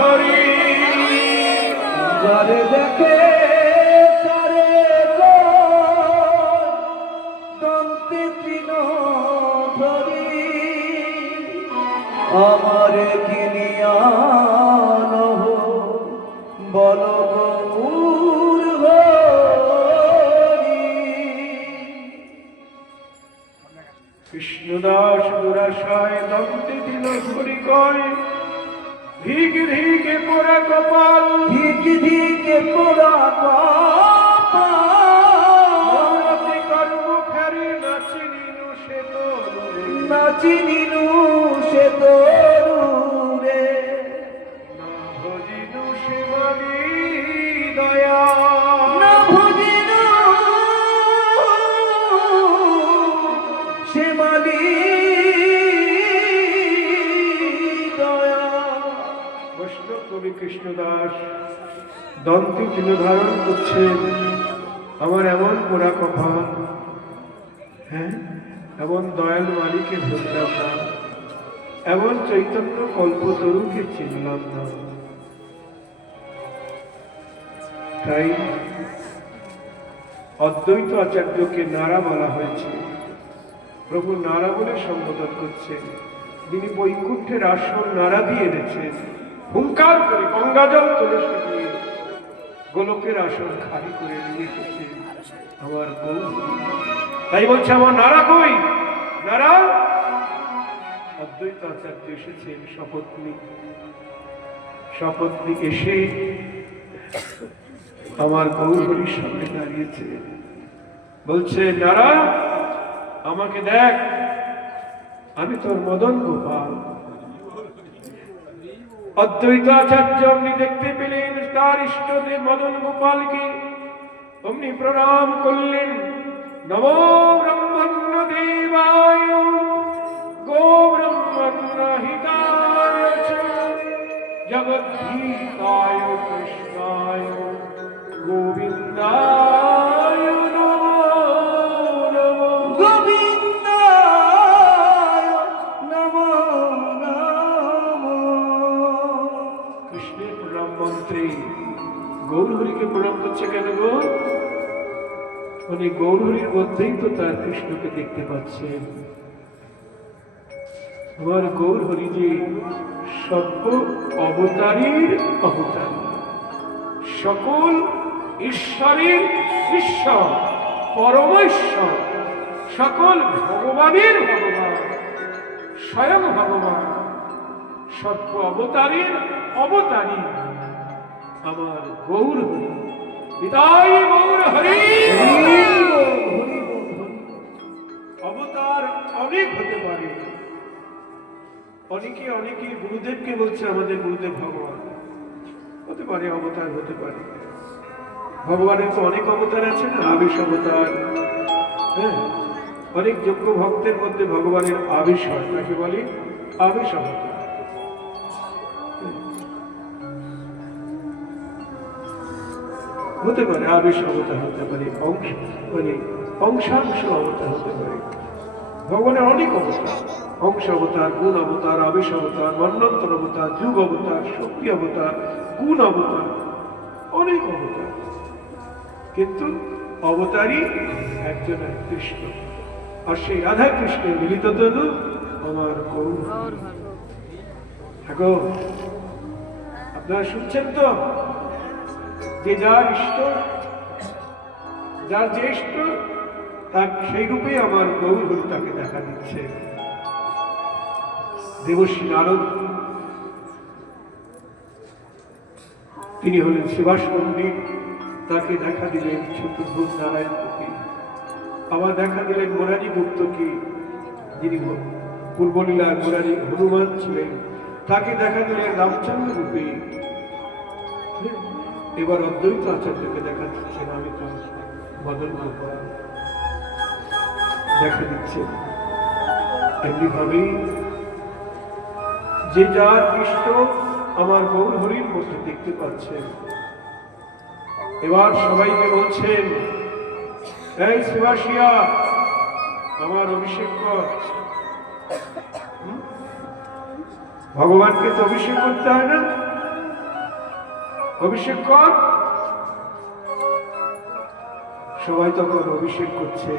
হরি যারে দেখে তারে দন্তে তৃণ ধরি আমারে কিনিয়া নহ বল গৌর হরি। কৃষ্ণদাস দুরাশায় দন্তে দিল ধরি কয় ধিকে ধিকে পোড়া কপাল ধিকে ধিকে পোড়া কপাল কর্ম ফেরে নাচিনিনু সে তরুরে নাচিনিনু সে তরুরে না ভজিনু সে মানি দয়া না ভজিনু সে মানি দয়া। বৈষ্ণব কবি কৃষ্ণদাস দন্তে তৃণ ধারণ করছেন। আমার এমন পোড়া কপাল, হ্যাঁ এমন দয়াল মালিকের ধরলাম না, এমন চৈতন্য কল্পতরুকে চিনলাম না। তাই অদ্বৈত আচার্যকে নারা বলা হয়েছে। প্রভু নারা বলে সম্বোধন করছেন। যিনি বৈকুণ্ঠের আসন নারা দিয়ে এনেছেন, হুঙ্কার করে গঙ্গাজল তুলসী দিয়ে গোলকের আসন খালি করে নিয়ে এসেছে আমার গৌর। তাই বলছে আমার নারা কই? নারা অদ্বৈত আচার্য এসেছেন শপথনিক। শপথনিক এসে আমার গৌর হরির সামনে দাঁড়িয়েছে, বলছে নারা আমাকে দেখ, আমি তোর মদন গোপাল। অদ্বৈত আচার্য অমনি দেখতে পেলেন তার ইষ্টদেব মদন গোপালকে, অমনি প্রণাম করলেন। নমো ব্রহ্মণ্য দেবায় গো ব্রহ্মণ্য হিতায় চ জগদ্ধিতায় কৃষ্ণায় গোবিন্দায় নমো নমো। গোবিন্দায় নমো নমো। কৃষ্ণের প্রণাম মন্ত্রে গৌর হরিকে প্রণাম করছে কেন গো? উনি গৌর হরির মধ্যেই তো তার কৃষ্ণকে দেখতে পাচ্ছেন। আমার গৌর হরি যে সর্ব অবতারীর অবতারী, সকল ঈশ্বরের ঈশ্বর, পরমেশ্বর, সকল ভগবানের ভগবান, স্বয়ং ভগবান, সর্ব অবতারের অবতারী আমার গৌর হরি। পিতাই গৌর হরি। অবতার অনেক হতে পারে। অনেকে অনেকে গুরুদেবকে বলছে আমাদের গুরুদেব ভগবান হতে পারে, অবতার হতে পারে। ভগবানের তো অনেক অবতার আছে না, আবেশ অবতার। হ্যাঁ, অনেক যোগ্য ভক্তের মধ্যে ভগবানের আবেশ হয়, তাকে বলে আবেশ অবতার। হতে পারে আবেশ অবতার, হতে পারে অংশ মানে অংশাংশ অবতার হতে পারে। ভগবানের অনেক অবতার, অংশ অবতার, গুণ অবতার, আবেশ অবতার, মন্বন্তর অবতার, যুগ অবতার, শক্তি অবতার, গুণ অবতার, অনেক অবতার। কিন্তু অবতারই একজন কৃষ্ণ, আর সেই রাধা কৃষ্ণের মিলিত তনু আমার গৌর। দেখো আপনারা শুনছেন তো, যে যার ইষ্ট, যার জ্যেষ্ঠ, তার সেই রূপে আমার গৌর হরি তাকে দেখা দিচ্ছে। দেবশ্রী নারদ তিনি হলেন শিবাস পণ্ডিত, তাকে দেখা দিলেন চতুর্ভুজ নারায়ণকে। আবার দেখা দিলেন মুরারি গুপ্তকে, যিনি পূর্বলীলার মুরারি হনুমান ছিলেন, তাকে দেখা দিলেন রামচন্দ্র রূপে। এবার অদ্বৈত আচার্যকে দেখা দিচ্ছেন আমি তো মদন গোপাল, দেখা দিচ্ছে। এমনি ভাবে যে যার কৃষ্ণ আমার গৌর হরির মধ্যে দেখতে পাচ্ছেন। এবার সবাইকে বলছেন, এই শিবাশিয়া আমার অভিষেক কর। ভগবানকে তো অভিষেক করতে হয় না? অভিষেক কর। সবাই তখন অভিষেক করছে